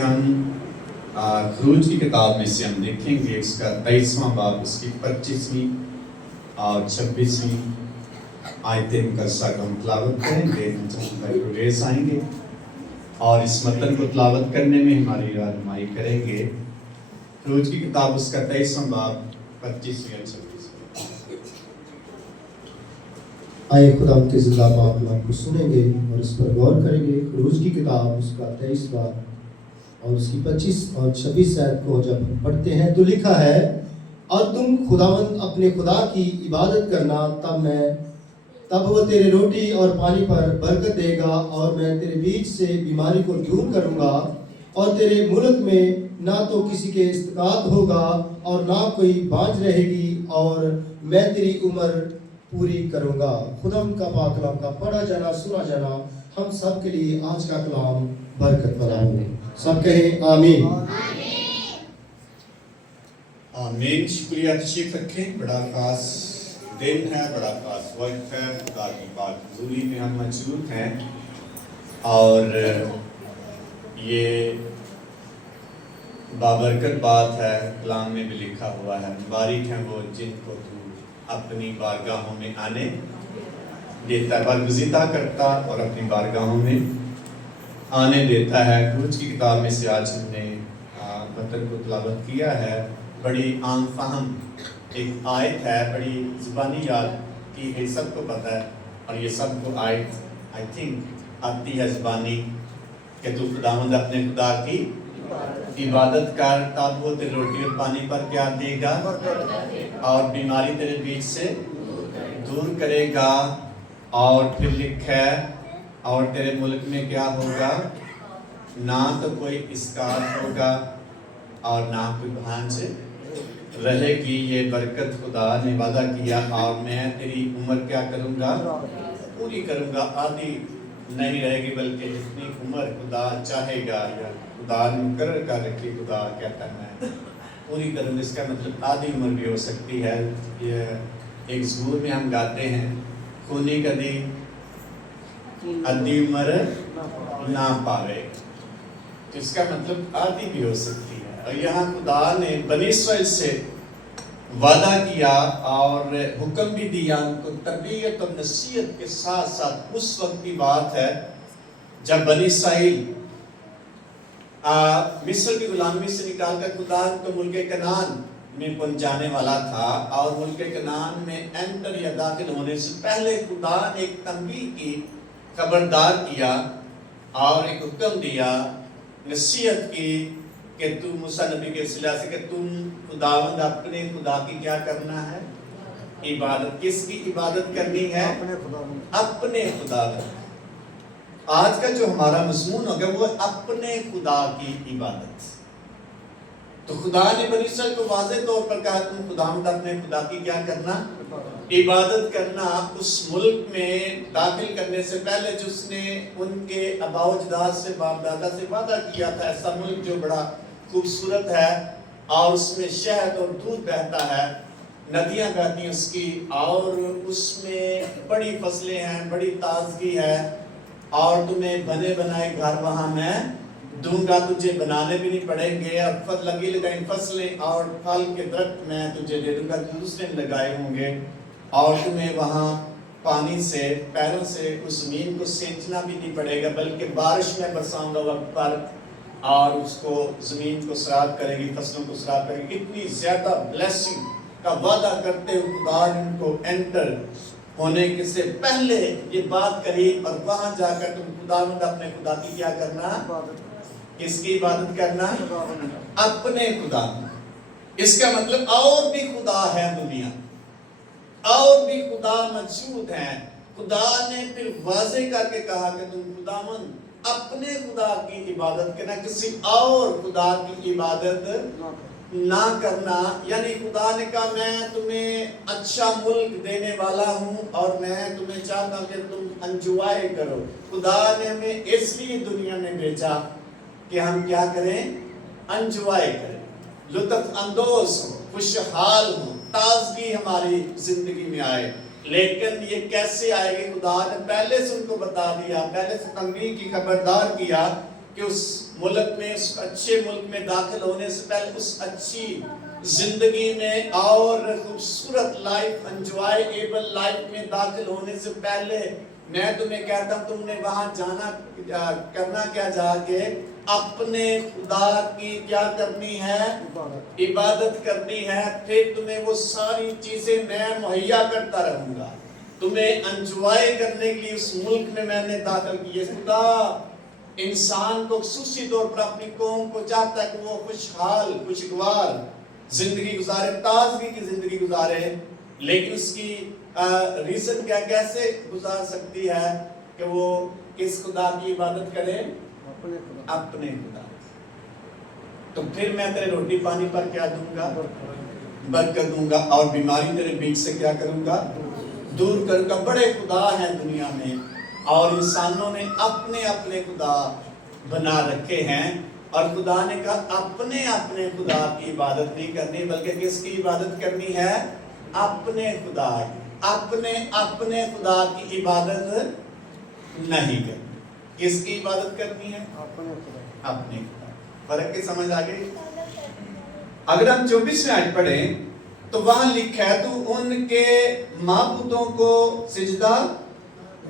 हम खरूज की किताब में से हम देखेंगे इसका 23वां बाब, उसकी 25वीं और 26वीं आयतें का साथ हम तलावत करेंगे। हम आएंगे और इस मतन को तलावत करने में हमारी रहनुमाई करेंगे। खरूज की किताब उसका 23वां बाब 25वीं और 26वीं। आइए खुदा के ज़िंदा पाक कलाम को सुनेंगे और इस पर गौर करेंगे। खरूज की किताब उसका 23 बाब और उसकी 25 और 26 आयत को जब हम पढ़ते हैं तो लिखा है, और तुम खुदावंद अपने खुदा की इबादत करना, तब वह तेरे रोटी और पानी पर बरकत देगा, और मैं तेरे बीच से बीमारी को दूर करूंगा, और तेरे मुल्क में ना तो किसी के इस्तिकात होगा और ना कोई बाँझ रहेगी, और मैं तेरी उम्र पूरी करूंगा। खुदाम का पाक कलाम का पढ़ा जाना सुना जाना हम सब के लिए आज का कलाम बरकत वाला हो। सब कहें आमीन। आमीन। शुक्रिया, तशरीफ रखें। बड़ा खास दिन है, बड़ा खास वक्त है। खुदा की पाक हुज़ूरी में हम मौजूद हैं और ये बाबरकत बात है। कलाम में भी लिखा हुआ है, मुबारक हैं वो जिनको तू अपनी बारगाहों में आने देता है, बरगुज़ीदा करता और अपनी बारगाहों में आने देता है। खरूज की किताब में से आज हमने मतन को तलावत किया है। बड़ी आम फहम एक आयत है, बड़ी ज़ुबानी याद की है, सबको पता है, और ये सबको आयत आई थिंक आती है ज़ुबानी कि तू खुदावंद अपने खुदा की इबादत कर, तब वो तेरे रोटी और पानी पर क्या देगा और बीमारी तेरे बीच से दूर करेगा। और फिर लिखा है, और तेरे मुल्क में क्या होगा, ना तो कोई इसकात होगा और ना कोई भांज रहेगी। ये बरकत खुदा ने वादा किया, और मैं तेरी उम्र क्या करूँगा, पूरी करूँगा। आधी नहीं रहेगी, बल्कि जितनी उम्र खुदा चाहेगा या खुदा ने मुकर्रर कर रखी, खुदा क्या करना है पूरी करूँगा। इसका मतलब आधी उम्र भी हो सकती है। ये एक ज़बूर में हम गाते हैं, खूनी कदी आधी उम्र ना पावे, तो इसका मतलब आधी भी हो सकती है। और यहाँ खुदा ने बनी इस्राएल से वादा किया और हुक्म भी दिया उनको, तरबियत और नसीहत के साथ साथ। उस वक्त की बात है जब बनी इस्राएल मिस्र की गुलामी से निकालकर खुदा को मुल्क कनान में पहुंचाने वाला था, और मुल्क कनान में एंटर या दाखिल होने से पहले खुदा ने एक तंबीह की, खबरदार किया और एक हुक्म दिया, नसीहत की कि तुम मूसा नबी के सिला से कि तुम खुदावंद अपने खुदा की क्या करना है, इबादत। किसकी इबादत करनी है? अपने खुदा। आज का जो हमारा मज़मून होगा वो अपने खुदा की इबादत। तो खुदा ने बनी इस्राएल को वाज़ेह तौर पर कहा, तुम खुदावंद अपने खुदा की क्या करना, इबादत करना। उस मुल्क में दाखिल करने से पहले जिसने उनके आबाओ अजदाद से, बाप दादा से वादा किया था, ऐसा मुल्क जो बड़ा खूबसूरत है और उसमें शहद और दूध बहता है, नदियां बहती हैं उसकी, और उसमें बड़ी फसलें हैं, बड़ी ताजगी है, और तुम्हें बने बनाए घर वहां मैं दूंगा, तुझे बनाने भी नहीं पड़ेंगे, और लगी लगाई फसलें और फल के दरख्त मैं तुझे दे दूंगा, दूसरे लगाए होंगे, और तुम्हें वहां पानी से, पैरों से उस जमीन को सींचना भी नहीं पड़ेगा, बल्कि बारिश में बरसाऊंगा वक्त पर, और उसको जमीन को सराब करेगी, फसलों को सराब करेगी। इतनी ज्यादा ब्लेसिंग का वादा करते हुए खुदा ने उनको एंटर होने के से पहले ये बात करी, और वहां जाकर तुम खुदावंद अपने खुदा की क्या करना, किसकी इबादत करना, अपने खुदा। इसका मतलब और भी खुदा है दुनिया, और भी खुदा मौजूद हैं। खुदा ने फिर वाज़ेह करके कहा कि तुम खुदावंद अपने खुदा की इबादत करना, किसी और खुदा की इबादत ना करना। यानी खुदा ने कहा, मैं तुम्हें अच्छा मुल्क देने वाला हूँ और मैं तुम्हें चाहता हूँ कि तुम एंजॉय करो। खुदा ने हमें इसलिए दुनिया में भेजा कि हम क्या करें, एंजॉय करें, लुत्फ अंदोज हो, खुशहाल हो, ताजगी हमारी जिंदगी में आए। लेकिन ये कैसे आएगी? खुदा ने पहले से उनको बता दिया, पहले से तंबीह की, खबरदार किया कि उस मुल्क में, उस अच्छे मुल्क में दाखिल होने से पहले, उस अच्छी जिंदगी में और खूबसूरत लाइफ, एंजॉयबल लाइफ में दाखिल होने से पहले मैं तुम्हें कहता हूं, तुमने वहां जाना करना क्या, जाके अपने खुदा की क्या करनी है, इबादत करनी है। फिर तुम्हें वो सारी चीजें मैं मुहैया करता रहूंगा, तुम्हें एंजॉय करने के लिए उस मुल्क में मैंने दाखिल किए। खुदा इंसान को खुसूसी तौर पर अपनी कौम को चाहता है कि वो खुशहाल, खुशगवार जिंदगी गुजारे, ताजगी की जिंदगी गुजारे। लेकिन उसकी रीजन क्या, कैसे गुजार सकती है कि वो किस खुदा की इबादत करे, अपने खुदा। तो फिर मैं तेरे रोटी पानी पर क्या दूंगा, बरकत दूंगा, और बीमारी तेरे बीच से क्या करूंगा, दूर करूंगा। बड़े खुदा हैं दुनिया में, और इंसानों ने अपने अपने खुदा बना रखे हैं। और खुदा ने कहा अपने अपने खुदा की इबादत नहीं करनी, बल्कि किसकी इबादत करनी है, अपने खुदा की। अपने अपने खुदा की इबादत नहीं करनी, किसकी इबादत करनी है, अपने खुदा। फर्क की समझ आ गई? अगर हम 24वें आयत पढ़ें तो वहां लिखा है, तू उनके माबूदों को सिजदा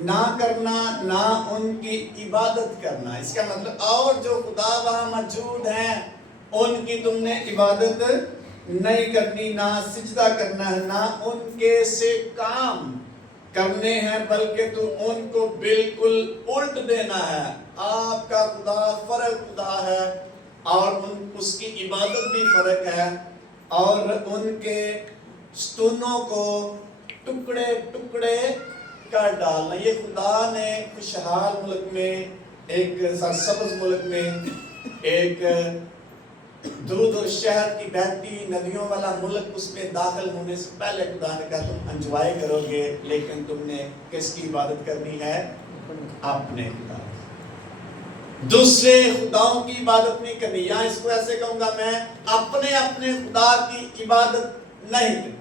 ना करना, ना उनकी इबादत करना। इसका मतलब, और जो खुदा वहां मौजूद हैं उनकी तुमने इबादत नहीं करनी, ना सिजदा करना है, ना उनके से काम करने हैं, बल्कि तू उनको बिल्कुल उल्ट देना है। आपका खुदा फर्क खुदा है, और उसकी इबादत भी फर्क है, और उनके स्तूनों को टुकड़े टुकड़े कर डालना। ये खुदा ने खुशहाल मुल्क में, एक सरसब्ज मुल्क में, एक दूध और शहद की बहती नदियों वाला मुल्क, उसमें दाखिल होने से पहले खुदा ने कहा तुम एंजॉय करोगे, लेकिन तुमने किसकी इबादत करनी है, अपने खुदा। दूसरे खुदाओं की इबादत नहीं करनी। या इसको ऐसे कहूंगा मैं, अपने अपने खुदा की इबादत नहीं करनी,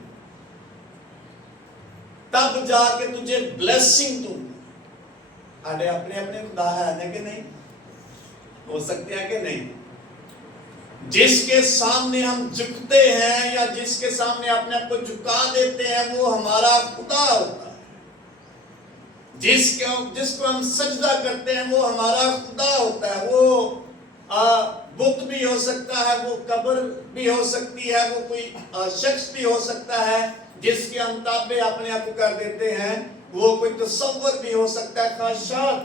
तब जाके तुझे ब्लेसिंग दूंगा। अरे अपने अपने खुदा है कि नहीं, हो सकते हैं कि नहीं? जिसके सामने हम झुकते हैं या जिसके सामने अपने आप को झुका देते हैं, वो हमारा खुदा होता है। जिसको हम सजदा करते हैं वो हमारा खुदा होता है। वो बुत भी हो सकता है, वो कब्र भी हो सकती है, वो कोई शख्स भी हो सकता है जिसके हम ताबे अपने आप को कर देते हैं, वो कोई तसव्वुर भी हो सकता है, ख्वाहिशात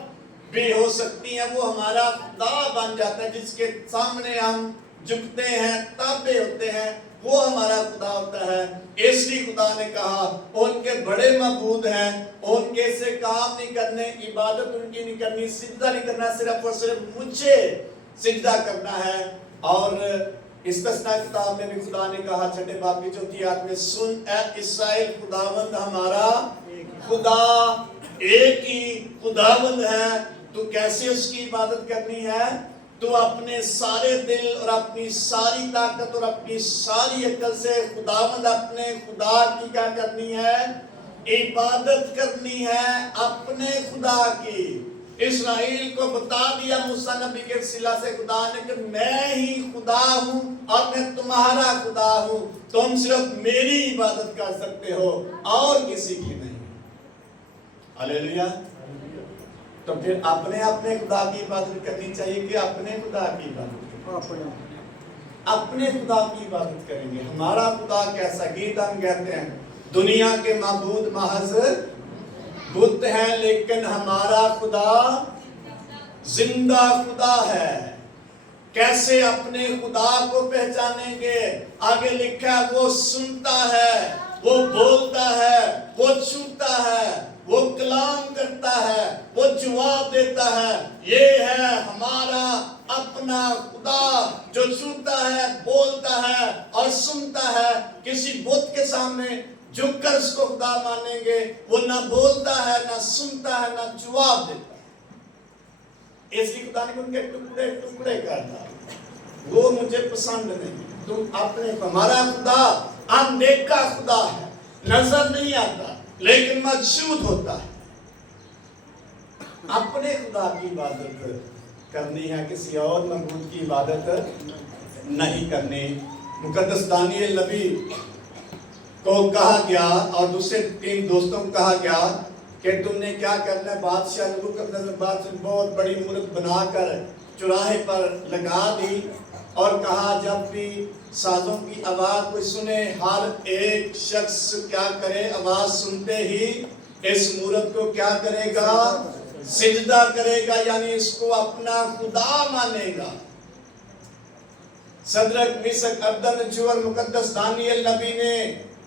भी हो सकती है, वो हमारा खुदा बन जाता है। जिसके सामने हम झुकते हैं, ताबे होते हैं, वो हमारा खुदा होता है। इसलिए खुदा ने कहा उनके बड़े मबूद हैं, उनके से काम नहीं करने, इबादत उनकी नहीं करनी, सिजदा नहीं करना, सिर्फ और सिर्फ मुझे सिजदा करना है। और इस्तिस्ना किताब में भी खुदा ने कहा 6 बाब की 4 आयत में, सुन ए इस्राएल, खुदावंद हमारा खुदा एक ही खुदावंद है, तू कैसे उसकी इबादत करनी है, तू अपने सारे दिल और अपनी सारी ताकत और अपनी सारी अक्ल से खुदावंद अपने खुदा की क्या करनी है, इबादत करनी है, अपने खुदा की। इस्राएल को बता दिया मूसा नबी के वसीला से खुदा ने कि मैं ही खुदा हूं और मैं तुम्हारा खुदा हूं, तुम सिर्फ मेरी इबादत कर सकते हो और किसी की नहीं। हालेलुया। तो फिर अपने अपने खुदा की इबादत करनी चाहिए कि अपने खुदा की इबादत? अपने खुदा की इबादत करेंगे। हमारा खुदा कैसा? गीत हम कहते हैं, दुनिया के माबूद महज बुत है, लेकिन हमारा खुदा जिंदा खुदा है। कैसे अपने खुदा को पहचानेंगे? आगे लिखा है, वो सुनता है, वो बोलता है, वो छूता है, वो कलाम करता है, वो जवाब देता है। ये है हमारा अपना खुदा जो छूता है, बोलता है और सुनता है। किसी बुत के सामने झुककर उसको खुदा मानेंगे, वो ना बोलता है, ना सुनता है, ना जवाब देता है। इसलिए खुदा ने उनके टुकड़े टुकड़े कर दिए, वो मुझे पसंद नहीं। तुम अपने, हमारा खुदा अनदेखा खुदा है, नजर नहीं आता लेकिन मौजूद होता है। अपने खुदा की इबादत करनी है, किसी और मबूद की इबादत नहीं करनी। मुकद्दस दानियल नबी को कहा गया और दूसरे 3 दोस्तों को कहा गया कि तुमने क्या करना है। बादशाह ने बहुत बड़ी मूर्त बनाकर चौराहे पर लगा दी और कहा जब भी साजों की आवाज कोई सुने, हर एक शख्स क्या करे, आवाज सुनते ही इस मूर्त को क्या करेगा, सिजदा करेगा, यानी इसको अपना खुदा मानेगा। सदरक मिसक अब्दनजो और मुकद्दस दानियल नबी ने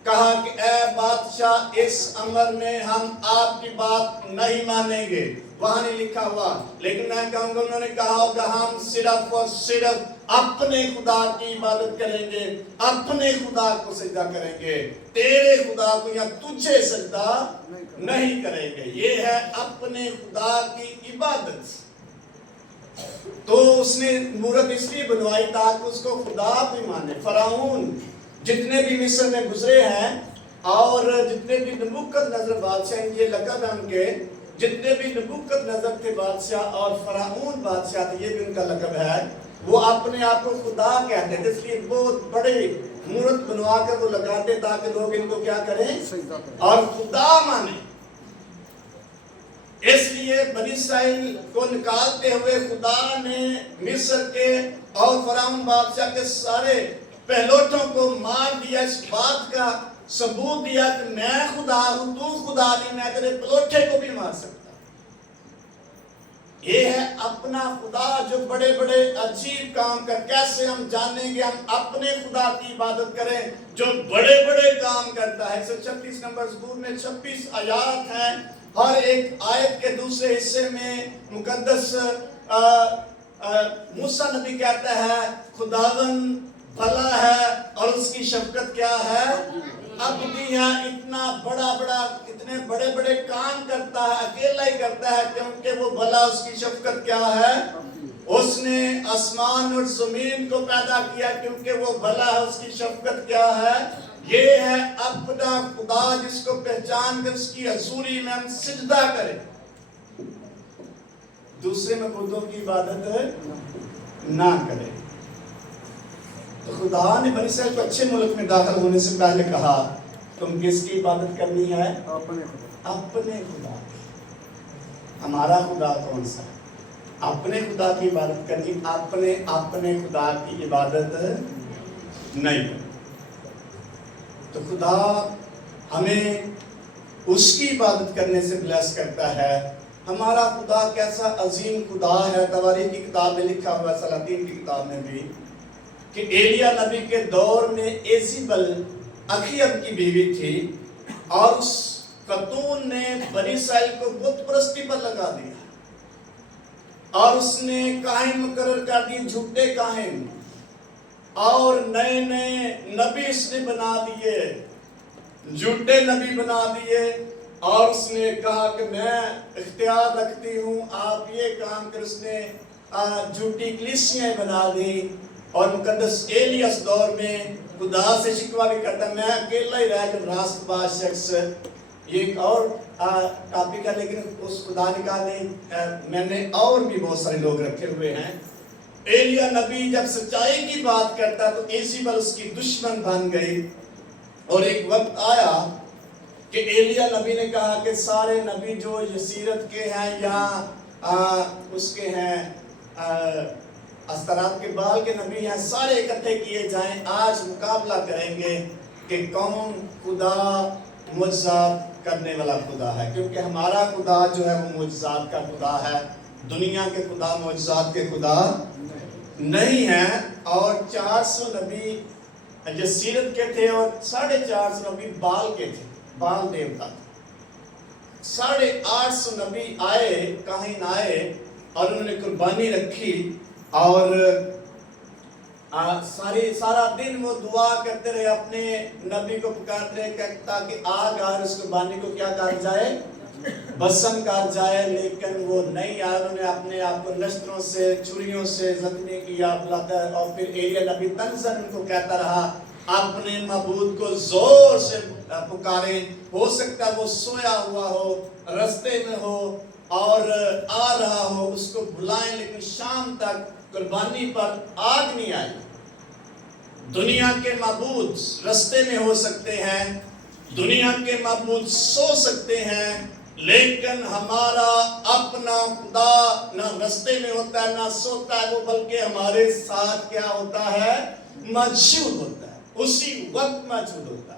कहा कि ए बादशाह, इस अमर में हम आपकी बात नहीं मानेंगे। वहां नहीं लिखा हुआ, लेकिन मैं कहूंगा उन्होंने कहा होगा हम सिर्फ और सिर्फ अपने खुदा की इबादत करेंगे, अपने खुदा को सजदा करेंगे, तेरे खुदा को या तुझे सजदा नहीं करेंगे। ये है अपने खुदा की इबादत। तो उसने मूर्त इसलिए बनवाई ताकि उसको खुदा भी माने। फराऊन जितने भी मिस्र में गुजरे हैं और जितने भी नबूकदनेस्सर बादशाह, ये लक़ब है उनके, जितने भी नबूकदनेस्सर थे बादशाह और फराऊन बादशाह थे, ये भी उनका लक़ब है। वो अपने आप को खुदा कहते थे, इसलिए बहुत बड़े मूर्त बनवा कर वो लगाते ताकि लोग इनको क्या करें और खुदा माने। इसलिए बनी इस्राएल को निकालते हुए खुदा ने मिस्र के और फराऊन बादशाह के सारे पहलोठों को मार दिया। इस बात का सबूत दिया कि मैं खुदा हूं, तू खुदा नहीं, मैं तेरे पलोठे को भी मार सकता। ये है अपना खुदा जो बड़े बड़े अजीब काम कर। कैसे हम जानेंगे हम अपने खुदा की इबादत करें जो बड़े बड़े काम करता है। 136 नंबर ज़बूर में 26 आयत हैं। हर एक आयत के दूसरे हिस्से में मुकद्दस मूसा नबी कहता है खुदावन भला है और उसकी शफकत क्या है, अबदियां। इतना इतने बड़े बड़े काम करता है, अकेला ही करता है, क्योंकि वो भला, उसकी शफकत क्या है, उसने आसमान और जमीन को पैदा किया क्योंकि वो भला है, उसकी शफकत क्या है। ये है अपना खुदा जिसको पहचान कर उसकी हजूरी में हम सिजदा करें, दूसरे मबूदों की इबादत ना करें। तो खुदा ने बनी इस्राएल को अच्छे मुल्क में दाखिल होने से पहले कहा तुम किसकी इबादत करनी है, अपने खुदा। हमारा खुदा कौन सा है, अपने खुदा की इबादत करनी, अपने खुदा की इबादत नहीं। तो खुदा हमें उसकी इबादत करने से ब्लेस करता है। हमारा खुदा कैसा अजीम खुदा है। तवारीख की किताब में लिखा हुआ, सलातीन की किताब में भी, कि एलिया नबी के दौर में एज़ेबेल अखीयब की बीवी थी और उस खतून ने बनी इस्राएल को बुत परस्ती पर लगा दिया और उसने काहिन मुकर्रर कर दिए, झूठे काहिन, और नए नए नबी उसने बना दिए, झूठे नबी बना दिए। और उसने कहा कि मैं इख्तियार रखती हूँ, आप ये काम कर। उसने झूठी कलीसियाँ बना दी। और मुकद्दस एलिया इस दौर में खुदा से शिकवा भी करता, मैं अकेला ही रह कर रास्तबाज शख्स। ये एक और टॉपिक है, लेकिन उस खुदा ने कहा नहीं, मैंने और भी बहुत सारे लोग रखे हुए हैं। एलिया नबी जब सच्चाई की बात करता तो एज़ेबेल उसकी दुश्मन बन गई। और एक वक्त आया कि एलिया नबी ने कहा कि सारे नबी जो यसीरत के हैं या उसके हैं अस्तरात के बाल के नबी हैं, सारे इकट्ठे किए जाएं, आज मुकाबला करेंगे कि कौन खुदा मुअज्जिज़ात करने वाला खुदा है। क्योंकि हमारा खुदा जो है वो मुअज्जिज़ात का खुदा है, दुनिया के खुदा मुअज्जिज़ात के खुदा नहीं है। और 400 नबी यसीरत के थे और 450 नबी बाल के थे, बाल देवता। 850 नबी आए, काहिन आए और उन्होंने कुर्बानी रखी और सारा दिन वो दुआ करते रहे, अपने नबी को पुकारते रहे ताकि आग और उस कुर्बानी को क्या कर जाए, भस्म कर जाए। लेकिन वो नहीं आया। उन्होंने अपने आप को नस्त्रों से, छुरियों से जख्मी किया, बुलाता। और फिर एलिया नबी तंज़न उनको कहता रहा अपने मबूद को जोर से पुकारें। हो सकता है वो सोया हुआ हो, रास्ते में हो, اور آ رہا ہو اس کو بلائیں، لیکن شام تک قربانی پر آگ نہیں آئی۔ دنیا کے معبود رستے میں ہو سکتے ہیں، دنیا کے معبود سو سکتے ہیں، لیکن ہمارا اپنا خدا نہ رستے میں ہوتا ہے نہ سوتا ہے، وہ بلکہ ہمارے ساتھ کیا ہوتا ہے؟ موجود ہوتا ہے، اسی وقت موجود ہوتا ہے۔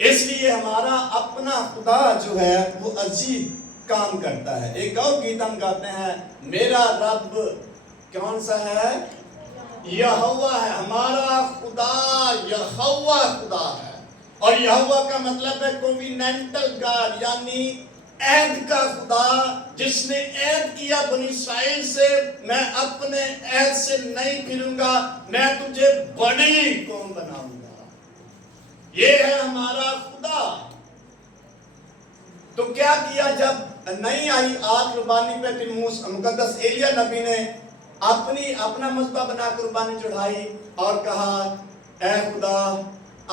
اس لیے ہمارا اپنا خدا جو ہے وہ عجیب کام کرتا ہے۔ ایک اور گیت ہم گاتے ہیں، میرا رب کون سا ہے؟ یہوہ ہے۔ ہمارا خدا یہوہ خدا ہے، اور یہوہ کا مطلب ہے کوویننٹل گاڈ، یعنی عہد کا خدا، جس نے عہد کیا بنی اسرائیل سے، میں اپنے عہد سے نہیں پھروں گا، میں تجھے بڑی قوم بناؤں گا۔ یہ ہے ہمارا خدا۔ تو کیا کیا جب نہیں آئی آگ قربانی پہ، پھر مقدس ایلیا نبی نے اپنا مذبح بنا قربانی چڑھائی اور کہا، اے خدا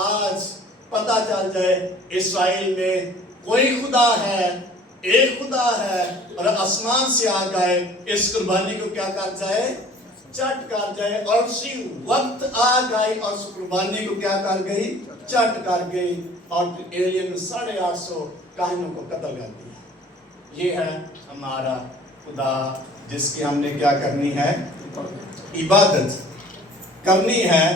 آج پتہ چل جائے اسرائیل میں کوئی خدا ہے، ایک خدا ہے، اور آسمان سے آگ آئے اس قربانی کو کیا کر جائے؟ چٹ کر جائے۔ اور اسی وقت آگ آئی اور اس قربانی کو کیا کر گئی؟ چٹ کر گئی، اور ایلیا نے 850 کاہنوں کو قتل کر دیا۔ یہ ہے ہمارا خدا جس کی ہم نے کیا کرنی ہے؟ عبادت کرنی ہے۔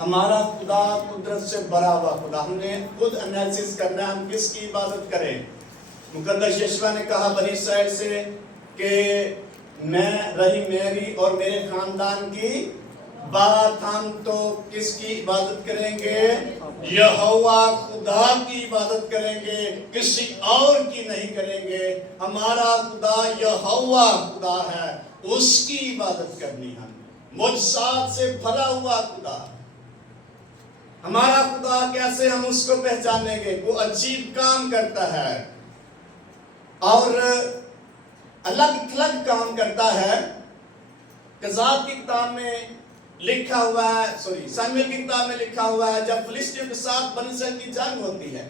ہمارا خدا قدرت سے بھرا ہوا خدا، ہم نے خود انالیسس کرنا ہے ہم کس کی عبادت کریں۔ مقدس یشوع نے کہا بنی اسرائیل سے کہ میں رہی میری اور میرے خاندان کی بات، ہم تو کس کی عبادت کریں گے؟ یہوہ خدا کی عبادت کریں گے، کسی اور کی نہیں کریں گے۔ ہمارا خدا یہوہ خدا ہے، اس کی عبادت کرنی ہے۔ معجزات سے بھرا ہوا خدا، ہمارا خدا کیسے ہم اس کو پہچانیں گے؟ وہ عجیب کام کرتا ہے اور الگ تھلگ کام کرتا ہے۔ قضات کی کتاب میں لکھا ہوا ہے، ساموئیل کی کتاب میں لکھا ہوا ہے، جب فلسطینیوں کے ساتھ بنی اسرائیل کی جنگ ہوتی ہے،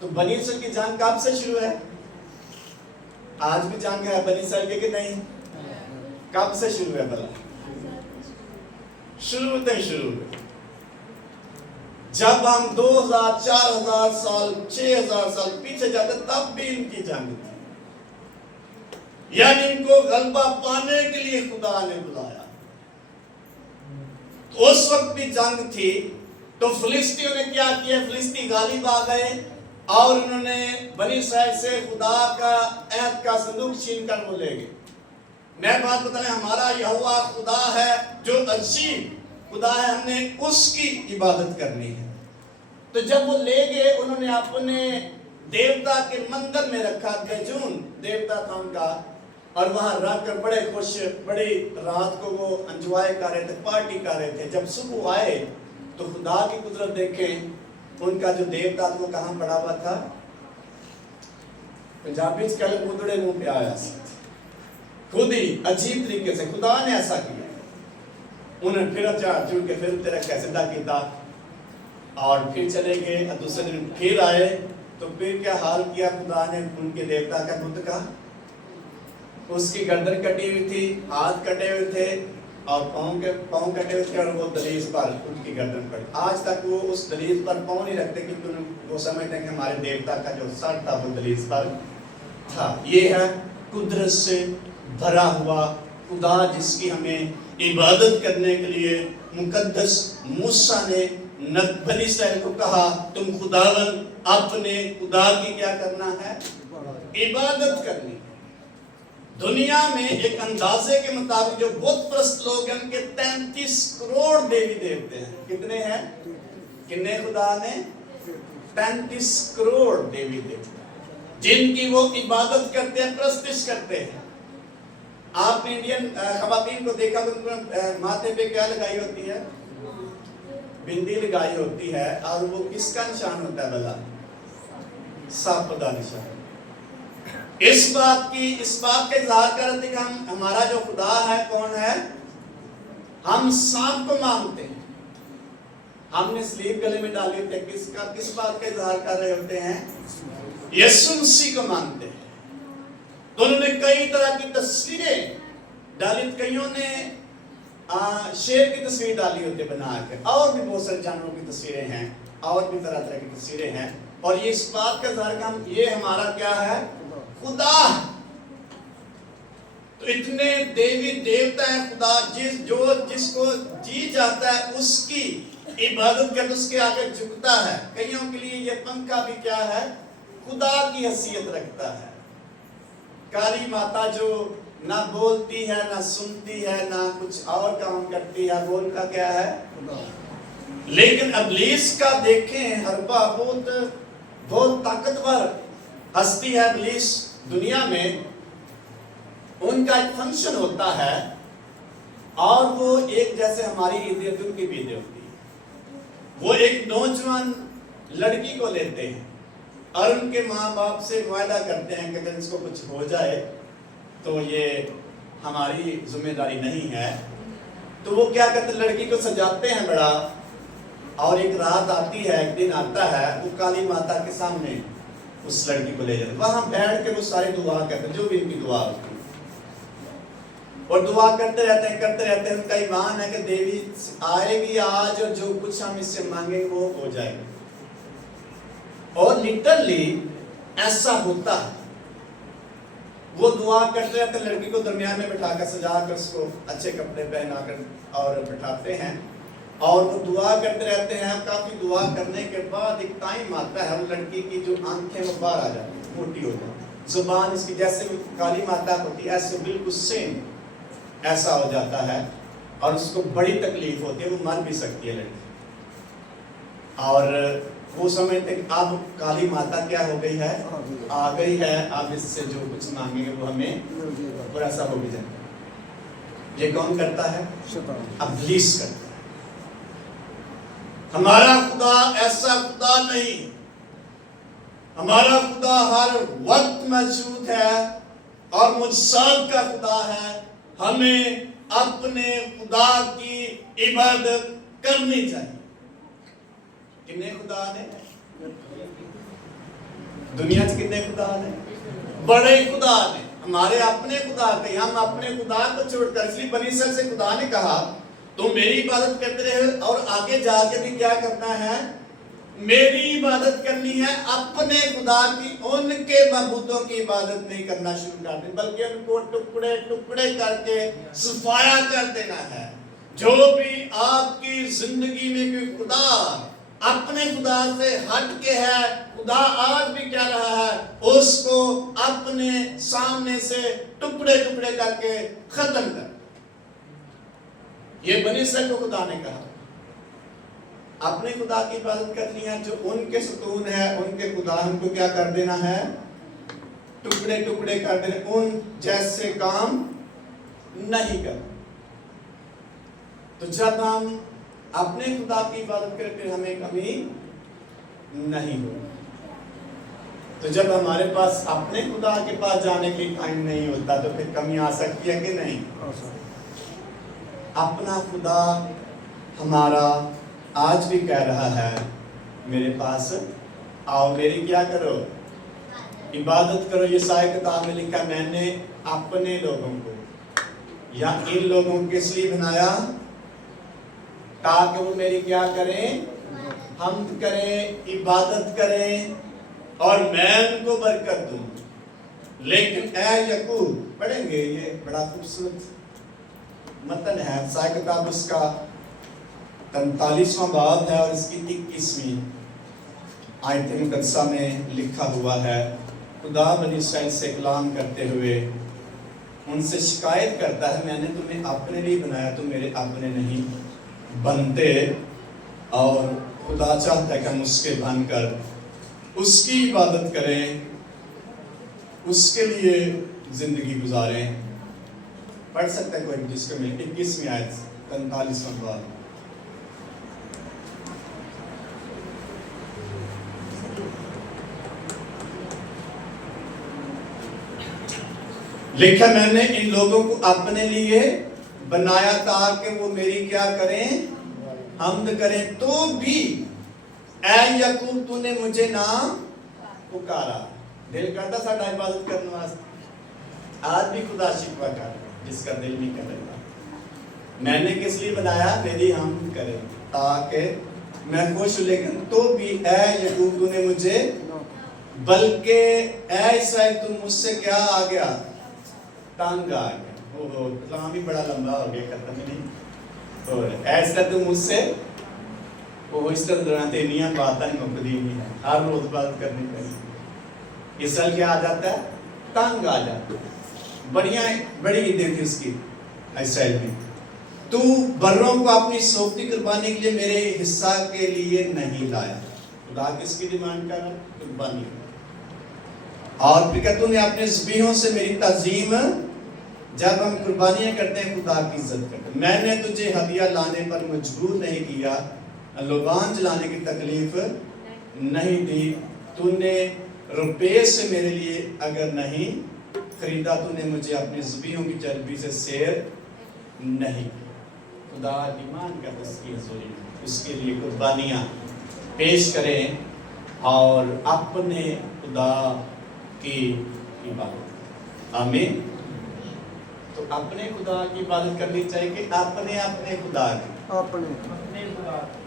تو بنی اسرائیل کی جنگ کب سے شروع ہے؟ آج بھی جنگ ہے بنی اسرائیل کی کہ نہیں؟ کب سے شروع ہے بھلا؟ شروع ہے جب ہم 2000 4000 سال 6000 سال پیچھے جاتے تب بھی ان کی جنگ تھی، یعنی ان کو غلبہ پانے کے لیے خدا نے بلایا۔ اس وقت بھی جنگ تھی، تو فلسطینیوں نے کیا کیا؟ فلسطینی غالب آ گئے اور انہوں نے بنی اسرائیل سے خدا کا عہد کا صندوق چھین کر وہ لے گئے۔ میں بات بتانے، ہمارا یہوہ خدا ہے جو عجیب خدا ہے، ہم نے اس کی عبادت کرنی ہے۔ تو جب وہ لے گئے، انہوں نے اپنے دیوتا کے مندر میں رکھا، گجون دیوتا تھا ان کا، اور وہاں رکھ کر بڑے خوش، بڑی رات کو وہ انجوائے کر رہے تھے، پارٹی کر رہے تھے۔ جب صبح آئے تو خدا کی قدرت دیکھیں، ان کا جو دیوتا تھا وہ کہاں پڑا ہوا تھا؟ پنجابی سے کہلے گدڑے منہ پہ آیا سی، خود ہی عجیب طریقے سے خدا نے ایسا کیا۔ انہیں پھر چڑھ کے پھر تیرا کیسے دا کیتا، اور پھر چلے گئے، اور دوسرے دن پھر آئے تو پھر کیا حال کیا خدا نے ان کے دیوتا کا بت کا؟ اس کی گردن کٹی ہوئی تھی، ہاتھ کٹے ہوئے تھے، اور پاؤں کٹے ہوئے تھے، اور وہ دلیز پر ان کی گردن پڑی۔ آج تک وہ اس دلیز پر پاؤں نہیں رکھتے، کیونکہ وہ سمجھتے ہیں کہ ہمارے دیوتا کا جو سر تھا وہ دلیز پر تھا۔ یہ ہے قدرت سے بھرا ہوا خدا جس کی ہمیں عبادت کرنے کے لیے مقدس موسیٰ نے بنی اسرائیل کو کہا، تم خداوند اپنے خدا کی کیا کرنا ہے؟ عبادت کرنی ہے۔ دنیا میں ایک اندازے کے مطابق جو بت پرست لوگ ہیں ان کے 33 کروڑ دیوی دیوتے ہیں۔ کتنے ہیں؟ کتنے خدا نے؟ 33 کروڑ دیوی دیوتے جن کی وہ عبادت کرتے ہیں، پرستش کرتے ہیں۔ آپ نے انڈین خواتین کو دیکھا تو ان کو ماتھے پہ کیا لگائی ہوتی ہے؟ بندی لگائی ہوتی ہے، اور وہ کس کا نشان ہوتا ہے بھلا؟ سانپ کا نشان۔ اس بات کا اظہار کرتے کہ ہمارا جو خدا ہے کون ہے؟ ہم سانپ کو مانتے ہیں، ہم نے سلیپ گلے میں ڈالی ہوتی ہے، کس بات کا اظہار کر رہے ہوتے ہیں؟ यीशु मसीह को मानते हैं। तो उन्होंने कई तरह की तस्वीरें डाली, कईयों ने शेर की तस्वीर डाली होती बना के, और भी बहुत सारे जानवरों की तस्वीरें हैं, और भी तरह तरह की तस्वीरें हैं। और ये इस बात का ज़ाहिर काम, ये हमारा क्या है? खुदा। तो इतने देवी देवता है, खुदा जिसको जी जाता है उसकी इबादत कर, उसके आगे झुकता है। कईयों के लिए ये पंखा भी क्या है? खुदा की हैसियत रखता है। काली माता जो ना बोलती है, ना सुनती है, ना कुछ और काम करती है, वो उनका क्या है? लेकिन इब्लीस का देखें, हरबा बहुत ताकतवर हस्ती है इब्लीस दुनिया में। उनका एक फंक्शन होता है, और वो एक जैसे हमारी ईद उनकी भी ईद होती है। वो एक नौजवान लड़की को लेते हैं और उनके माँ बाप से वायदा करते हैं कि अगर इसको कुछ हो जाए तो ये हमारी जिम्मेदारी नहीं है। तो वो क्या करते, लड़की को सजाते हैं बड़ा, और एक रात आती है, एक दिन आता है, वो काली माता के सामने उस लड़की को ले जाते, वहां बैठ के वो सारी दुआ करते हैं, जो भी इनकी दुआ होती है, और दुआ करते रहते हैं। उनका ईमान है कि देवी आएगी आज, और जो कुछ हम इससे मांगेंगे वो हो जाएगा। और लिटरली ऐसा होता है। वो दुआ करते रहते, लड़की को दरमियान में बिठाकर सजाकर उसको अच्छे कपड़े पहनाकर और बिठाते हैं, और वो दुआ करते रहते हैं। काफी दुआ करने के बाद एक टाइम आता है, वो लड़की की जो आंखें वो बाहर आ जाती है, मोटी हो जाती है, जुबान इसकी जैसे काली माता होती है ऐसे बिल्कुल सेम ऐसा हो जाता है, और उसको बड़ी तकलीफ होती है, वो मर भी सकती है लड़की। और वो समझते कि अब काली माता क्या हो गई है? आ गई है, अब इससे जो कुछ मांगेंगे वो हमें और ऐसा हो भी जाए। ये कौन करता है? इब्लीस करता है। हमारा खुदा ऐसा खुदा नहीं। हमारा खुदा हर वक्त मौजूद है और मुजसाद का खुदा है। हमें अपने खुदा की इबादत करनी चाहिए। कितने खुदा ने दुनिया से? कितने खुदा ने? बड़े खुदा ने। हमारे अपने खुदा थे, हम अपने खुदा को छोड़कर, इसलिए बनी इस्राएल से खुदा ने कहा तुम मेरी इबादत करते रहे, और आगे जाके भी क्या करना है? मेरी इबादत करनी है, अपने खुदा की, उनके मबूतों की इबादत नहीं करना शुरू कर दें, बल्कि उनको टुकड़े टुकड़े करके सफाया कर देना है। जो भी आपकी जिंदगी में कोई खुदा अपने खुदा से हट के है, खुदा आज भी कह रहा है उसको अपने सामने से टुकड़े टुकड़े करके खत्म कर। ये बनी इस्राएल को खुदा ने कहा अपने खुदा की इबादत करनी है, जो उनके सतून है, उनके खुदा हमको क्या कर देना है? टुकड़े टुकड़े कर देना, उन जैसे काम नहीं कर। तो जब हम अपने खुदा की इबादत करें फिर हमें कमी नहीं हो। तो जब हमारे पास अपने खुदा के पास जाने के टाइम नहीं होता तो फिर कमी आ सकती है कि नहीं? अपना खुदा हमारा आज भी कह रहा है मेरे पास आओ, मेरी क्या करो? इबादत करो। ये सारी किताब में लिखा, मैंने अपने लोगों को या इन लोगों को इसलिए बनाया ताकि वो मेरी क्या करें? हमद करें, इबादत करें, और मैं उनको बरकत दूं। लेकिन ऐ याकूब, पढ़ेंगे, ये बड़ा खूबसूरत मतन है, साई किताब उसका 43वां बाब है और इसकी 21वीं आयत मुकद्दसा में लिखा हुआ है। खुदा बनी इस्राएल से कलाम करते हुए उनसे शिकायत करता है, मैंने तुम्हें अपने लिए बनाया, तुम मेरे अपने नहीं बनते। और खुदा चाहता है कि हम उसके बनकर उसकी इबादत करें, उसके लिए जिंदगी गुजारें। पढ़ सकते हैं कोई जिसको मिले 21वीं आयत 45वां बाब। लिखा, मैंने इन लोगों को अपने लिए बनाया ताकि वो मेरी क्या करें? हमद करें। तो भी ऐ याकूब तूने मुझे ना पुकारा। दिल करता साडा इबादत करने वास्ते। आज भी खुदा शिकवा कर जिसका दिल नहीं करेगा। मैंने किस लिए बनाया? मेरी हम करें ताकि मैं खुश हूं, लेकिन तो भी ऐ यकूब तूने मुझे, बल्कि ऐ इसराइल तू मुझसे क्या आ गया? तंग आ गया। ओहो कलाम भी बड़ा लंबा हो गया, खत्म ही नहीं। और ऐसा तू मुझसे, वो इस तरह तेनिया बात नहीं मुकदी नहीं है, हर रोज बात करनी पड़ेगी। इसराइल क्या आ जाता है? तंग आ जाता है। बढ़िया बड़ी ईदें थी उसकी इसराइल में। तू बर्रों को अपनी सोखती कुर्बानी के लिए मेरे हिस्सा के लिए नहीं लाया। खुदा किसकी डिमांड कर रहा है? कुर्बानी। और फिर तूने अपने ज़बीहों से मेरी ताज़ीम, जब हम कुर्बानियां करते हैं खुदा की इज्जत करते हैं। मैंने तुझे हदिया लाने पर मजबूर नहीं किया, लोबान जलाने की तकलीफ नहीं दी। तूने रुपये से मेरे लिए अगर नहीं खरीदा, तूने मुझे अपने ज़बीहों की चर्बी से सैर नहीं। खुदा डिमांड करता उसकी हुजूरी में, उसके लिए कुर्बानियाँ पेश करें और अपने खुदा की इबादत। आमीन। तो अपने खुदा की इबादत करनी चाहिए कि अपने खुदा की?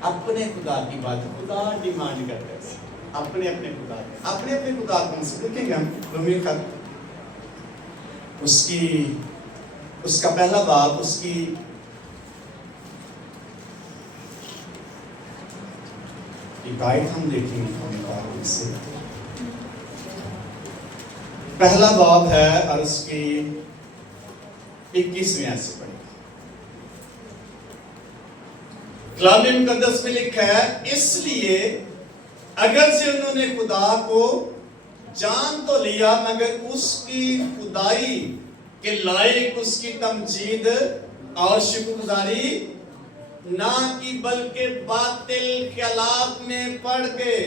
अपने खुदा की बात खुदा डिमांड करते हैं। अपने खुदा कौन से? देखेंगे हम रोमी खत उसका पहला बाब, उसकी आयत हम देखेंगे इससे। पहला बाब है और उसकी 21वीं आयत से पढ़ेंगे। कलाम मुकद्दस में लिखा है, इसलिए अगर से उन्होंने खुदा को जान तो लिया मगर उसकी खुदाई के लायक उसकी तमजीद और शुक्रगुजारी ना की, बल्कि बातिल ख्यालात में पड़ गए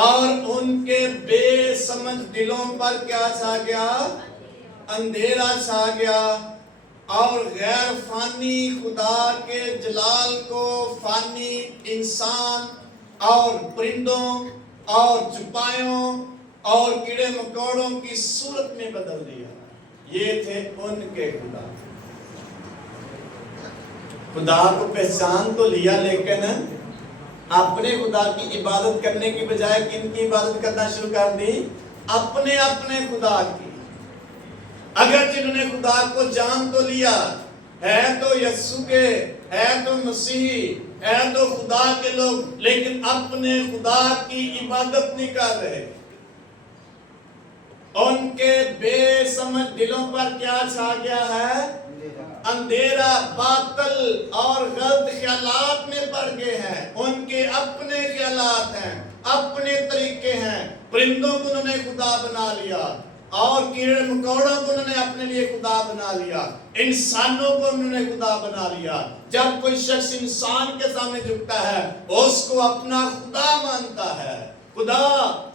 और उनके बेसमझ दिलों पर क्या छा गया? अंधेरा छा गया और गैर फानी खुदा के जलाल को फानी इंसान और परिंदों और चुपायों और कीड़े मकोड़ों की सूरत में बदल दिया। ये थे उनके खुदा। खुदा को पहचान तो लिया, लेकिन अपने खुदा की इबादत करने की बजाय किन की इबादत करना शुरू कर दी? अपने खुदा की। अगर जिन्होंने खुदा को जान तो लिया, है तो यस्सु के, है तो मसीह, है तो खुदा के लोग, लेकिन अपने खुदा की इबादत नहीं कर रहे। उनके बेसमझ दिलों पर क्या छा गया है? अंधेरा, बातल और गलत ख्यालात में पड़ गए हैं। उनके अपने ख्यालात हैं, अपने तरीके हैं। परिंदों को उन्होंने खुदा बना लिया और कीड़े मकोड़ों को उन्होंने अपने लिए खुदा बना लिया, इंसानों को उन्होंने खुदा बना लिया। जब कोई शख्स इंसान के सामने झुकता है उसको अपना खुदा मानता है, खुदा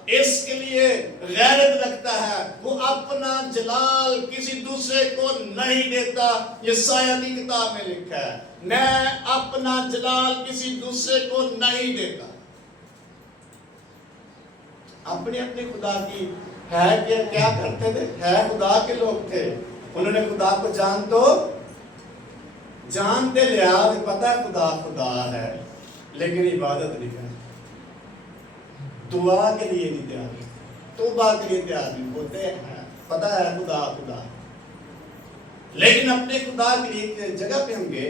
इसके लिए गैरत रखता है, वो अपना जलाल किसी दूसरे को नहीं देता। यशायाह की किताब में लिखा है, मैं अपना जलाल किसी दूसरे को नहीं देता। अपने खुदा की है क्या करते थे? है खुदा के लोग थे। उन्होंने खुदा को जानते लिया, पता है खुदा है, लेकिन इबादत नहीं करते, दुआ के लिए नहीं तैयार, तौबा के लिए तैयार नहीं होते हैं। पता है खुदा, लेकिन अपने खुदा के लिए जगह पे होंगे।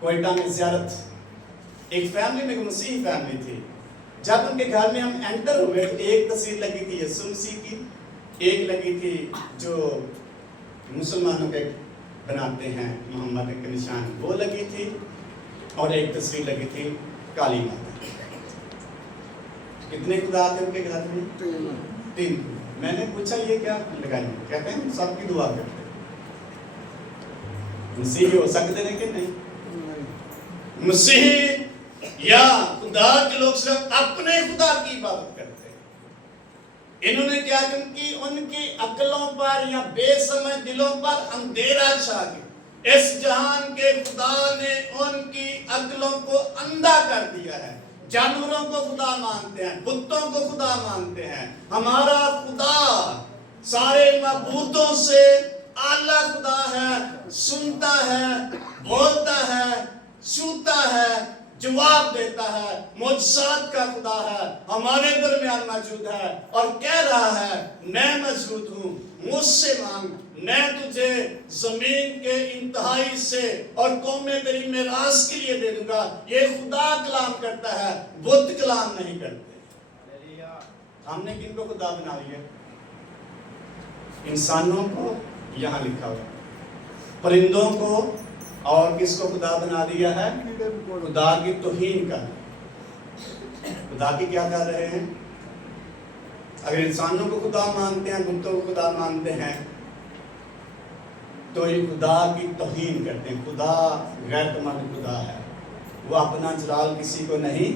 कोयटा में ज़ियारत, एक फैमिली में, मसीही फैमिली थी। जब उनके घर में हम एंटर हुए तो एक तस्वीर लगी थी यीशु मसीह की, एक लगी थी जो मुसलमानों के बनाते हैं मोहम्मद के निशान, वो लगी थी, और एक तस्वीर लगी थी काली माता। कितने खुदा थे उनके घर में? 3। मैंने पूछा ये क्या लगाई? कहते हैं सबकी दुआ करते। मसीही हो सकते हैं कि नहीं? मसीही या खुदा के लोग सिर्फ अपने खुदा की इबादत करते हैं। इन्होंने क्या उनकी अकलों पर या बेसमझ दिलों पर अंधेरा छा गया। इस जहान के खुदा ने उनकी अकलों को अंधा कर दिया है। जानवरों को खुदा मानते हैं, बुतों को खुदा मानते हैं। हमारा खुदा सारे मबूतों से आला खुदा है, सुनता है, बोलता है, छूता है, जवाब देता है, मुआजिज़ात का खुदा है, हमारे दरमियान मौजूद है और कह रहा है मैं मौजूद हूँ, मुझसे मांग, मैं तुझे जमीन के इंतहाई से और कौमें तेरी मेरास के लिए दे दूंगा। ये खुदा कलाम करता है, बुत कलाम नहीं करते। हमने किनको खुदा बना लिया? इंसानों को, यहाँ लिखा हुआ, परिंदों को, और किसको खुदा बना दिया है? खुदा की तौहीन का। खुदा की क्या कर रहे हैं? अगर इंसानों को खुदा मानते हैं, बुतों को खुदा मानते हैं, तो ये खुदा की तौहीन करते हैं। खुदा गैरतमंद खुदा है, वो अपना जलाल किसी को नहीं।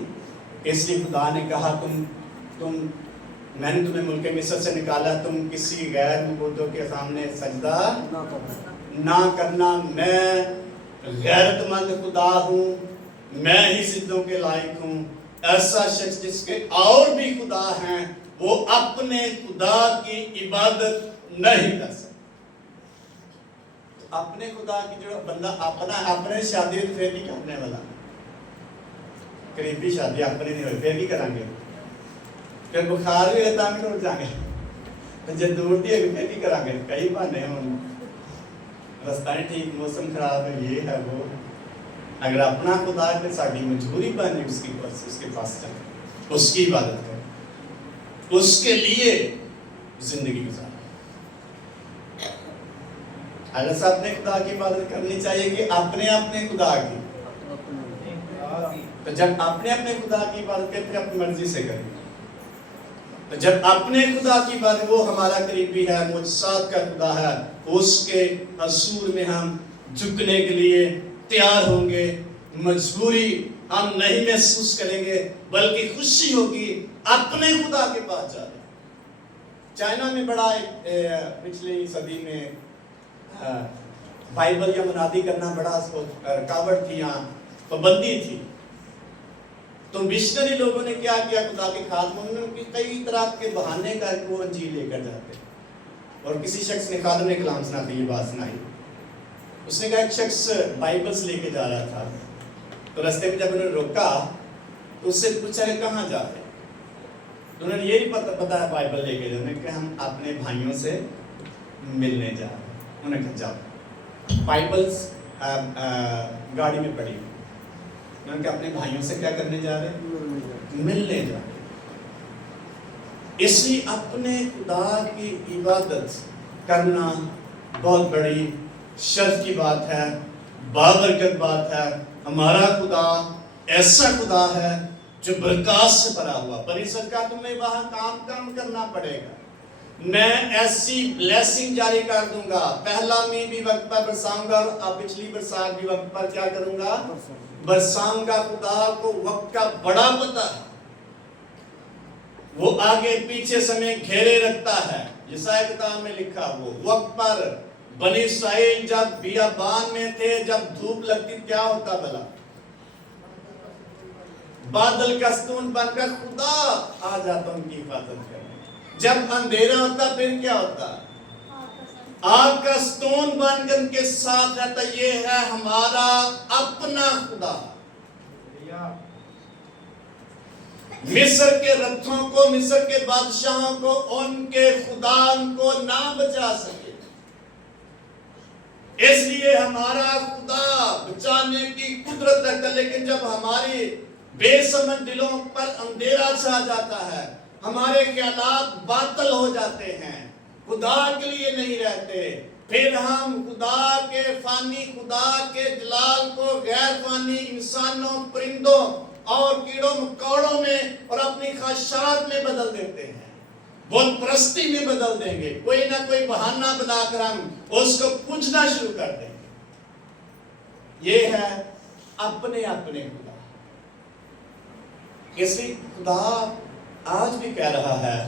इसलिए खुदा ने कहा तुम मैंने तुम्हें मुल्क मिस्र से निकाला, तुम किसी गैर मबूदों के सामने सजदा ना करना। मैं गैरतमंद खुदा हूँ, मैं ही सिद्धों के लायक हूँ। ऐसा शख्स जिसके और भी खुदा हैं, वो अपने खुदा की इबादत नहीं कर सकता। तो अपने खुदा की जो बंदा अपने शादी फिर भी करने वाला, करीबी शादी अपने नहीं हुई फिर भी करांगे, फिर बुखार भी रहता है तो जाएंगे, जो दूर दी फिर भी करांगे। कई बहाने हैं, रास्ता नहीं ठीक, मौसम खराब है, ये है वो। अगर अपना खुदा है फिर साड़ी मजबूरी बने उसके पास चले, उसकी इबादत करें, उसके लिए जिंदगी गुजारें। ऐसा अपने खुदा की इबादत करनी चाहिए कि अपने खुदा की। तो जब अपने खुदा की इबादत करते हैं, अपनी मर्जी से करें। तो जब अपने खुदा की बात, वो हमारा करीबी है, मुआजिज़ात का खुदा है, उसके हसूर में हम झुकने के लिए तैयार होंगे। मजबूरी हम नहीं महसूस करेंगे, बल्कि खुशी होगी अपने खुदा के पास जा रहे। चाइना में बड़ा पिछली सदी में बाइबल या मुनादी करना बड़ा रुकावट थी, यहाँ पाबंदी थी। तो मिशनरी लोगों ने क्या किया, खुदा के खादमों ने कई तरह के बहाने करके वो अंजील लेकर जाते। और किसी शख्स ने खादम ने कलाम सुना दी, ये बात सुनाई। उसने कहा एक शख्स बाइबल्स लेके जा रहा था, तो रास्ते में जब उन्होंने रोका तो उससे पूछा कि कहाँ जा रहे? तो उन्होंने ये नहीं पता है बाइबल लेके जाने कि हम अपने भाइयों से मिलने जा रहे हैं। उन्होंने कहा जाओ। बाइबल्स गाड़ी में पड़ी, उन्होंने कहा अपने भाइयों से क्या करने जा रहे हैं? मिलने जा रहे। इसलिए अपने खुदा की इबादत करना बहुत बड़ी शर्फ की बात है, बाबरकत बात है। हमारा खुदा ऐसा खुदा है जो बरकत से भरा हुआ। परिसर का तुम्हें वहां काम करना पड़ेगा। मैं ऐसी ब्लेसिंग जारी कर दूंगा, पहला मी भी वक्त पर बरसाऊंगा, और पिछली बरसात भी वक्त पर क्या करूंगा? बरसाऊंगा। खुदा को वक्त का बड़ा पता है, वो आगे पीछे समय घेरे रखता है। यशायाह किताब में लिखा, वो वक्त पर बनी इस्राएल जब बियाबान में थे, जब धूप लगती क्या होता भला? बादल कस्तून बनकर खुदा आ जाता उनकी हिफाजत करने। जब अंधेरा होता फिर क्या होता? आग का स्तून बनकर उनके साथ रहता। ये है हमारा अपना खुदा। मिस्र के रथों को, मिस्र के बादशाहों को, उनके खुदा उनको ना बचा सके। इसलिए हमारा खुदा बचाने की कुदरत रखता। लेकिन जब हमारी बेसमझ दिलों पर अंधेरा छा जाता है, हमारे ख्यालात बातल हो जाते हैं, खुदा के लिए नहीं रहते, फिर हम खुदा के फानी, खुदा के जलाल को गैर फानी इंसानों, परिंदों और कीड़ों मकोड़ों में और अपनी ख्वाहिशात में बदल देते हैं, बहुत परस्ती में बदल देंगे। कोई ना कोई बहाना बनाकर हम उसको पूछना शुरू कर देंगे। ये है अपने खुदा। इसलिए खुदा आज भी कह रहा है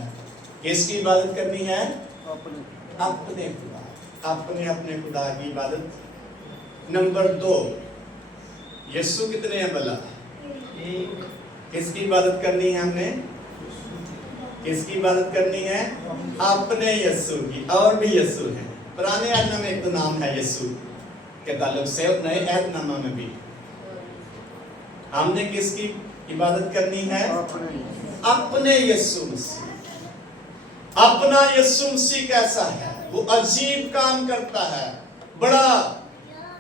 कि इसकी इबादत करनी है अपने खुदा, अपने खुदा की इबादत। नंबर 2, यीशु कितने हैं भला? किसकी इबादत करनी है हमने? किसकी इबादत करनी है? अपने यीशु की। और भी यीशु हैं, पुराने अहद में एक तो नाम है यीशु के ताल्लुक से, और नए अहदनामा में भी। हमने किसकी इबादत करनी है? अपने यीशु मसीह। अपना यीशु मसीह कैसा है? वो अजीब काम करता है, बड़ा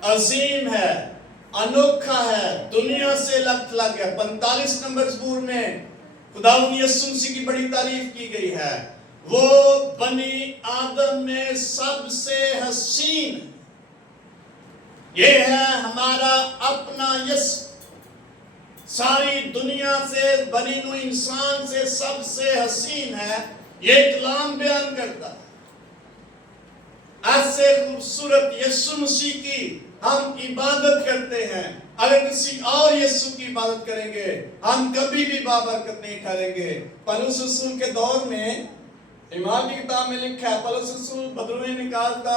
अजीम है, अनोखा है, दुनिया से अलग है। 45 नंबर ज़बूर में खुदावंद यीशु मसीह की बड़ी तारीफ की गई है। वो बनी आदम में सबसे हसीन, ये है हमारा अपना यीशु। सारी दुनिया से बनी हुई इंसान से सबसे हसीन है, ये कलाम बयान करता है। ऐसे खूबसूरत यीशु मसीह की हम इबादत करते हैं। अगर किसी और यीशु की इबादत करेंगे, हम कभी भी बाबरकत नहीं ठहरेंगे। पौलुस रसूल के दौर में ईमान की किताब में लिखा है, पौलुस रसूल बदरुए निकालता,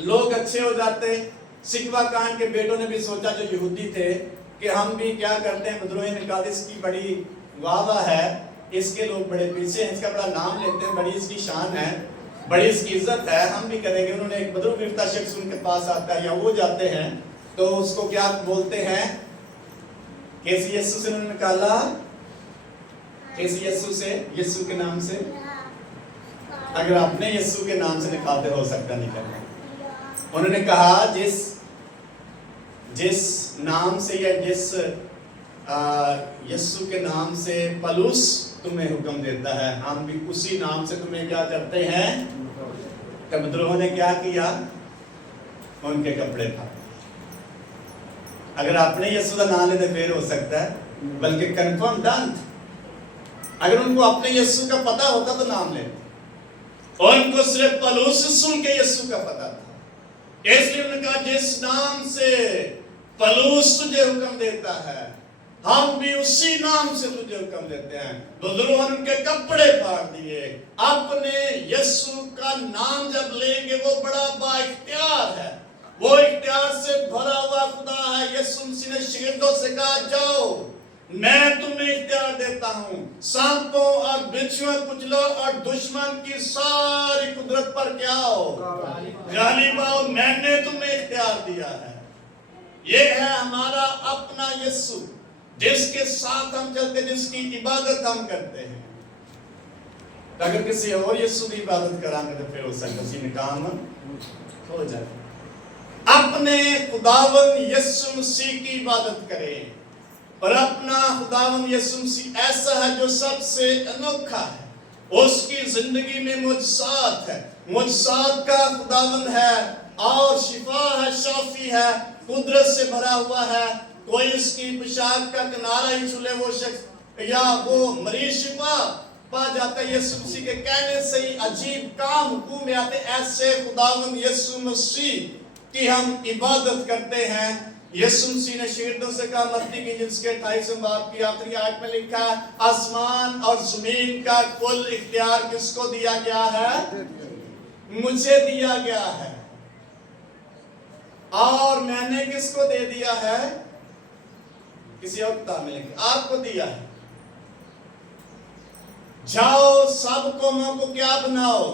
लोग अच्छे हो जाते। सिकवा कान के बेटों ने भी सोचा, जो यहूदी थे, कि हम भी क्या करते हैं, बदरुए निकालते, इसकी बड़ी वाह है, इसके लोग बड़े पीछे हैं, इसका बड़ा नाम लेते हैं, बड़ी इसकी शान है, बड़ी इसकी इज्जत है, हम भी करेंगे। उन्होंने एक बदरू गिरफ्ता शख्स उनके पास आता है, या वो जाते हैं, तो उसको क्या बोलते हैं? कैसे यीशु से उन्होंने निकाला? कैसे यीशु से? यीशु के नाम से। अगर आपने यीशु के नाम से निकालते, हो सकता नहीं करना। उन्होंने कहा जिस नाम से या जिस यीशु के नाम से पौलुस तुम्हें हुक्म देता है, हम भी उसी नाम से तुम्हें क्या करते हैं? तब विद्रोह ने क्या किया? उनके कपड़े फाड़े। अगर आपने यीशु का नाम लेते फिर हो सकता है, बल्कि कंफर्म डन। अगर उनको अपने यीशु का पता होता तो नाम लेते, और उनको सिर्फ पौलुस सुन के यीशु का पता था। इसलिए उन्होंने कहा, जिस नाम से पौलुस तुझे हुक्म देता है, हम भी उसी नाम से तुझे हुक्म देते हैं। बुजुर्गों ने उनके कपड़े फाड़ दिए। अपने यीशु का नाम जब लेंगे, वो बड़ा बाइख्तियार है, वो इख्तियार से भरा हुआ खुदा है। यीशु मसीह ने शागिर्दों से कहा, जाओ, मैं तुम्हें इख्तियार देता हूं, सांपों और बिच्छुओं कुचलो, और दुश्मन की सारी कुदरत पर क्या हो? गालिब आओ, मैंने तुम्हें इख्तियार दिया है। ये है हमारा अपना यीशु, जिसके साथ हम चलते, जिसकी इबादत हम करते हैं। अगर किसी और यीशु की इबादत करांगे तो फिर हो सकता उसी में काम हो जाए। अपने खुदावंद यीशु मसीह की इबादत करें, और अपना खुदावंद यीशु मसीह ऐसा है जो सबसे अनोखा है। उसकी जिंदगी में मुजसात है, मुजसात का खुदावंद है, और शिफा है, शाफी है, कुदरत से भरा हुआ है। कोई इसकी पोशाक का किनारा ही छूले, वो शख्स या वो मरीज शिफा पा जाता है। यीशु मसीह के कहने से ही अजीब काम हुक्म में आते। ऐसे खुदावंद यीशु मसीह की हम इबादत करते हैं। यीशु मसीह ने शागिर्दों से कहा, मत्ती की जिसके 28वें बाब की आखिरी आयत में लिखा है, आसमान और जमीन का कुल इख्तियार किसको दिया गया है? मुझे दिया गया है। और मैंने किसको दे दिया है? किसी और किताब में लिखा, आपको दिया है। जाओ, सब कौमों को क्या बनाओ?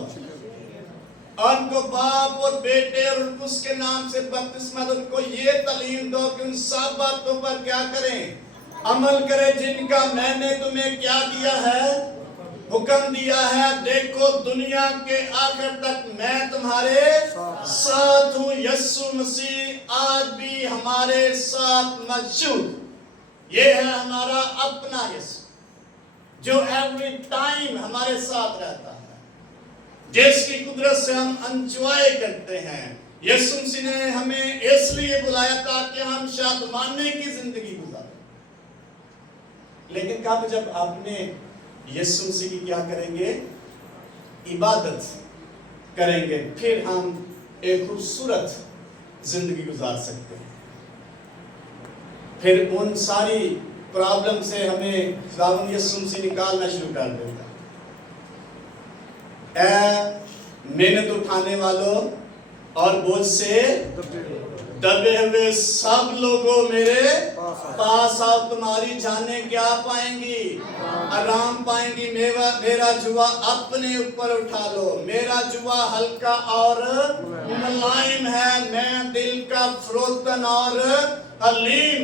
उनको बाप और बेटे और उसके नाम से बपतिस्मा दो। उनको ये तालीम दो कि उन सब बातों पर क्या करें? अमल करें, जिनका मैंने तुम्हें क्या दिया है? हुक्म दिया है। देखो, दुनिया के आखिर तक मैं तुम्हारे साथ हूँ। यीशु मसीह आज भी हमारे साथ मौजूद। ये है हमारा अपना यीशु, जो एवरी टाइम हमारे साथ रहता है, जिसकी कुदरत से हम एंजॉय करते हैं। यीशु मसीह ने हमें इसलिए बुलाया ताकि हम शादमाने की जिंदगी गुजारें। लेकिन कब जब आपने यीशु मसीह की क्या करेंगे? इबादत करेंगे, फिर हम एक खूबसूरत जिंदगी गुजार सकते हैं। फिर उन सारी प्रॉब्लम से हमें खुदावंद यीशु मसीह निकालना शुरू कर देता है। मेहनत उठाने वालों और बोझ से दबे हुए सब लोगों मेरे पास आओ, तुम्हारी जानें क्या पाएंगी? आराम पाएंगी। मेरा जुआ अपने ऊपर उठा लो, मेरा जुआ हल्का और मुलायम है, मैं दिल का फरोतन और हलीम।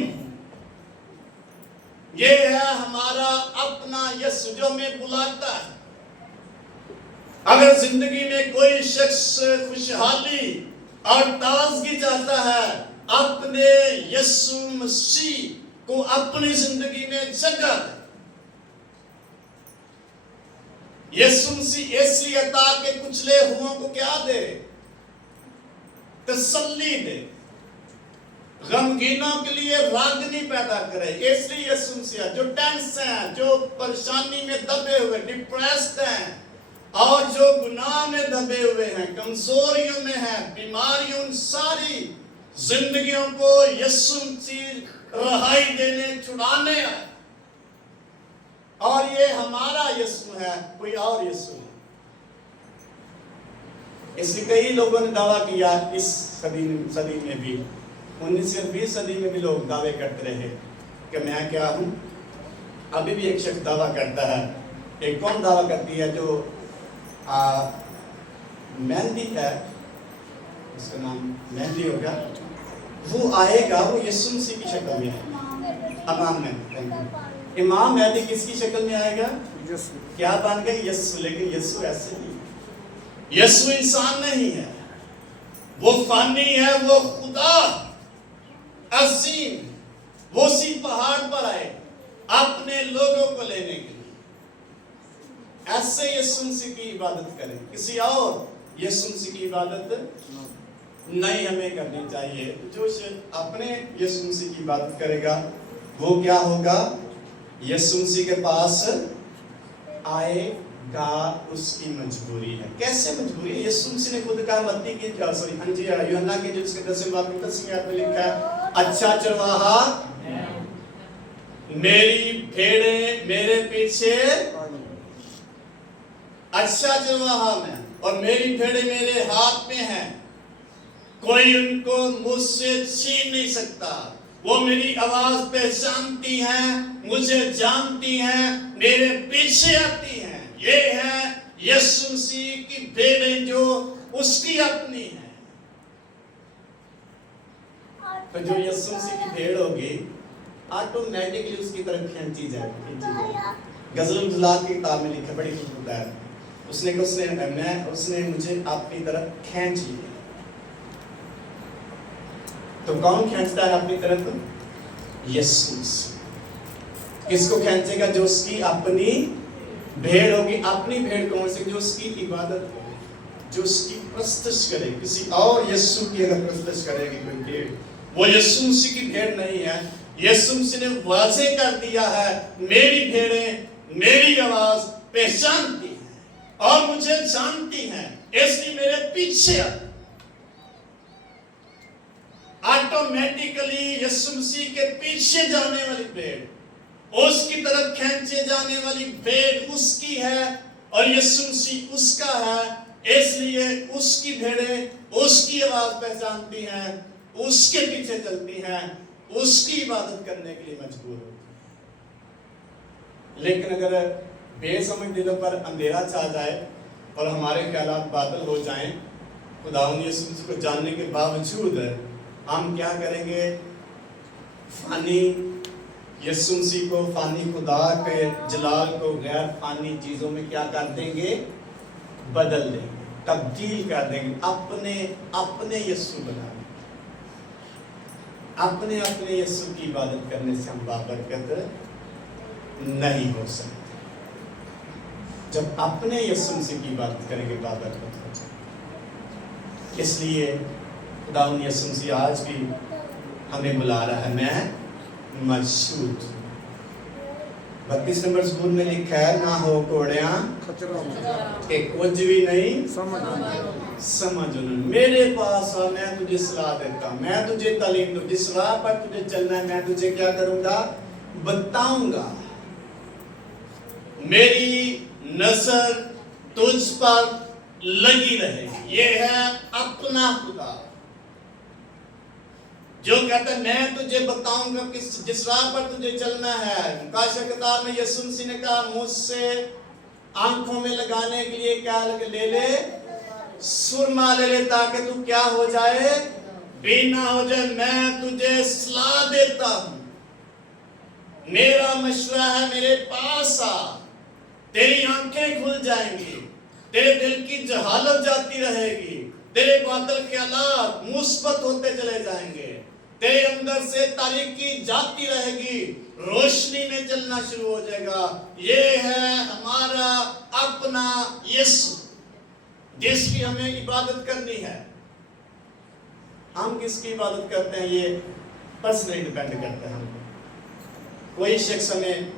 ये है हमारा अपना यीशु जो हमें बुलाता है। अगर जिंदगी में कोई शख्स खुशहाली और ताजगी चाहता है, अपने यीशु मसीह को अपनी जिंदगी में जगह दे। यीशु मसीह ऐसी अता के कुचले हुओं को क्या दे? तसल्ली दे। गमगीनों के लिए रागनी पैदा करे। इसलिए यीशु मसीह जो टेंस हैं, जो परेशानी में दबे हुए, डिप्रेस्ड हैं और जो गुनाह में दबे हुए हैं, कमजोरियों में हैं, बीमारियों, उन सारी जिंदगियों को यीशु मसीह रहाई देने, छुड़ाने आए। और ये हमारा यीशु है, कोई और यीशु नहीं। इसलिए कई लोगों ने दावा किया इस सदी में भी, 19वीं और 20वीं सदी में भी लोग दावे करते रहे कि मैं क्या हूं। अभी भी एक शख्स दावा करता है। एक कौन दावा करती है? जो मेहंदी है, उसका नाम मेहंदी होगा, वो आएगा, वो यीशु मसीह की शक्ल में है। इमाम मेहंदी किसकी शक्ल में आएगा? क्या बन गए? यीशु। लेकिन यीशु ऐसे नहीं, यीशु इंसान नहीं है, वो फानी है, वो खुदा असीम। वो उसी पहाड़ पर आए अपने लोगों को लेने के लिए। ऐसे यीशु मसीह की इबादत करें, किसी और यीशु मसीह की इबादत नहीं हमें करनी चाहिए। जो अपने यीशु मसीह की इबादत करेगा वो क्या होगा? यीशु मसीह के पास आएगा, उसकी मजबूरी है। कैसे मजबूरी है? यीशु मसीह ने खुद कहा, मत्ती की यूहन्ना के जो इसके 10वें बाब में 10वीं आयत में लिखा है, अच्छा चरवाहा मेरी भेड़ें मेरे पीछे, अच्छा चरवाहा मैं और मेरी भेड़ें मेरे हाथ में हैं, कोई उनको मुझसे छीन नहीं सकता। वो मेरी आवाज पहचानती हैं, मुझे जानती हैं, मेरे पीछे आती हैं। ये है यीशु मसीह की भेड़ें जो उसकी अपनी है। तो जो यीशु मसीह की भेड़ होगी ऑटोमेटिकली उसकी तरफ खींची जाएगी। गजल गुजलात की किताब में लिखा, बड़ी खूबसूरत है। उसने मुझे अपनी तरफ खींच लिया। तो कौन खींचता है अपनी तरफ? यीशु मसीह। किसको खींचेगा? जो उसकी अपनी भेड़ होगी। अपनी भेड़ कौन सी? जो उसकी इबादत करे, जो उसकी प्रस्तुत करे। किसी और यीशु की अगर प्रस्तुत करेगी कोई भेड़, वो यीशु मसीह की भेड़ नहीं है। यीशु मसीह ने वाज़े कर दिया है, मेरी भेड़ें मेरी आवाज पहचानती हैं और मुझे जानती हैं, इसलिए मेरे पीछे आती। ऑटोमेटिकली यीशु मसीह के पीछे जाने वाली भेड़, उसकी तरफ खींचे जाने वाली भेड़ उसकी है और यीशु मसीह उसका है। इसलिए उसकी भेड़ें उसकी आवाज पहचानती हैं, उसके पीछे चलती हैं, उसकी इबादत करने के लिए मजबूर होती हैं। लेकिन अगर बेसमझ दिलों पर अंधेरा छा जाए और हमारे ख्यालात बादल हो जाएं, खुदावंद यीशु मसीह को जानने के बावजूद हम क्या करेंगे? फानी यीशु मसीह को, फानी खुदा के जलाल को गैर फानी चीजों में क्या कर देंगे? बदल देंगे, तब्दील कर देंगे, अपने यीशु बना देंगे। अपने यीशु की इबादत करने से हम बाबरकत नहीं हो सकते। जब अपने यीशु मसीह की इबादत करेंगे बाबरकत हो जाएगी। इसलिए खुदावंद यीशु मसीह आज भी हमें बुला रहा है, मैं मशहूद। 32 नंबर ज़बूर में लिखा है, ना हो कोड़ियां के कुछ भी नहीं समझ उन्होंने। मेरे पास आ, मैं तुझे सलाह देता, मैं तुझे तालीम दूं, जिस राह पर तुझे चलना है मैं तुझे क्या करूंगा? बताऊंगा। मेरी नजर तुझ पर लगी रहे। ये है अपना खुदा। जो कहता है मैं तुझे बताऊंगा जिस राह पर तुझे चलना है। मुकाशा किताब में यीशु मसीह ने कहा मुझसे आंखों में लगाने के लिए क्या ले ले, सुरमा ले ले, ताकि तू क्या हो जाए, बीना हो जाए। मैं तुझे सलाह देता हूं, मेरा मशवरा है, मेरे पास आ, तेरी आंखें खुल जाएंगी, तेरे दिल की जहालत जाती रहेगी, तेरे बातिल ख्यालात मुस्बत होते चले जाएंगे, तेरे अंदर से तारीकी जाती रहेगी, रोशनी में चलना शुरू हो जाएगा। ये है हमारा अपना यीशु जिसकी हमें इबादत करनी है। हम किसकी इबादत करते हैं ये पर्सनली डिपेंड करते हैं। कोई शख्स हमें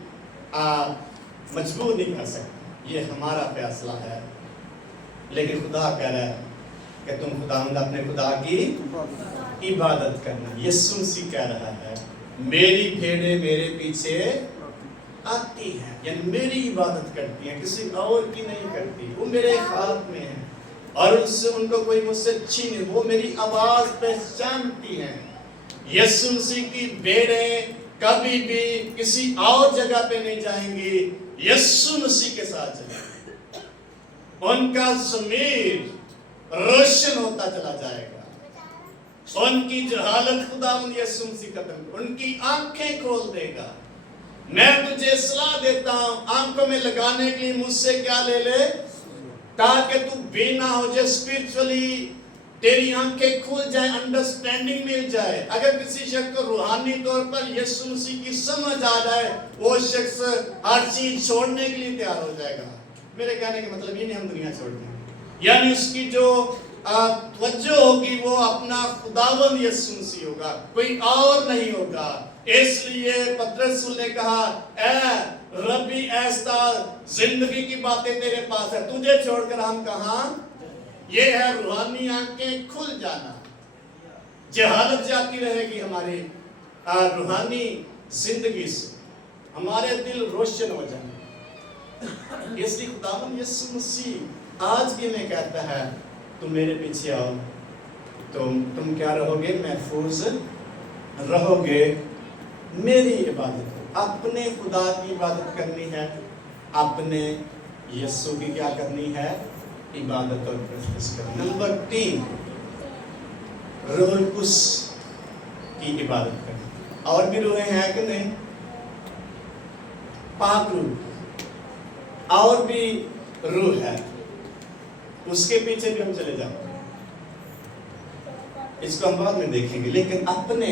मजबूर नहीं कर सकता, ये हमारा फैसला है। लेकिन खुदा कह रहा है कि तुम खुदावंद अपने खुदा की इबादत करना। यीशु मसीह कह रहा है मेरी भेड़ें मेरे पीछे आती हैं, यानी मेरी इबादत करती हैं, किसी और की नहीं करती। वो मेरे हाथ में है और उससे उनको कोई मुझसे छीने, वो मेरी आवाज पहचानती हैं। यीशु मसीह की भेड़ें कभी भी किसी और जगह पे नहीं जाएंगी, यीशु मसीह के साथ चलेंगी। उनका ज़मीर रोशन होता चला जाएगा, उनकी जहालत खुदावंद यीशु मसीह खत्म, उनकी आंखें खोल देगा। मैं तुझे सलाह देता हूं, आंखों में लगाने के लिए मुझसे क्या ले ले, ताकि तू बीना हो जाए, स्पिरिचुअली तेरी आंखें खुल जाए, अंडरस्टैंडिंग मिल जाए। अगर किसी शख्स को रूहानी तौर पर यीशु मसीह की समझ आ जाए, वो शख्स हर चीज छोड़ने के लिए तैयार हो जाएगा। मेरे कहने का मतलब ये नहीं हम दुनिया छोड़ दें, यानी उसकी जो तवज्जो होगी वो अपना खुदावंद यीशु मसीह होगा, कोई और नहीं होगा। इसलिए पतरस ने कहा ऐ रब्बी ऐसा जिंदगी की बातें तेरे पास है, तुझे छोड़कर हम कहां। ये है रूहानी आंखें खुल जाना, जहालत जाती रहेगी हमारी रूहानी जिंदगी से, हमारे दिल रोशन हो जाएंगे। इसलिए खुदावंद यीशु मसीह आज भी मैं कहता है तुम मेरे पीछे आओ, तुम क्या रहोगे, महफूज रहोगे। मेरी इबादत, अपने खुदा की इबादत करनी है, अपने यीशु की क्या करनी है, इबादत और प्रस्तुत करनी। नंबर 3 रूह कुस की इबादत करनी। और भी रूहें हैं कि नहीं, पाक रूह और भी रूह है, उसके पीछे भी हम चले जाएंगे, इसको हम बाद में देखेंगे। लेकिन अपने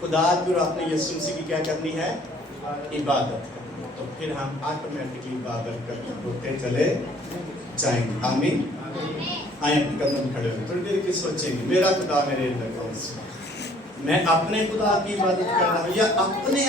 खुदा की और अपने यीशु मसीह की क्या करनी है, इबादत करनी। तो फिर हम ऑटोमेटिकली इबादत करते होते चले जाएंगे। आमीन। आए अपने कदम खड़े हो, थोड़ी देर की सोचेंगे मेरा खुदा मेरे अंदर कौन सा, मैं अपने खुदा की इबादत कर रहा हूं या अपने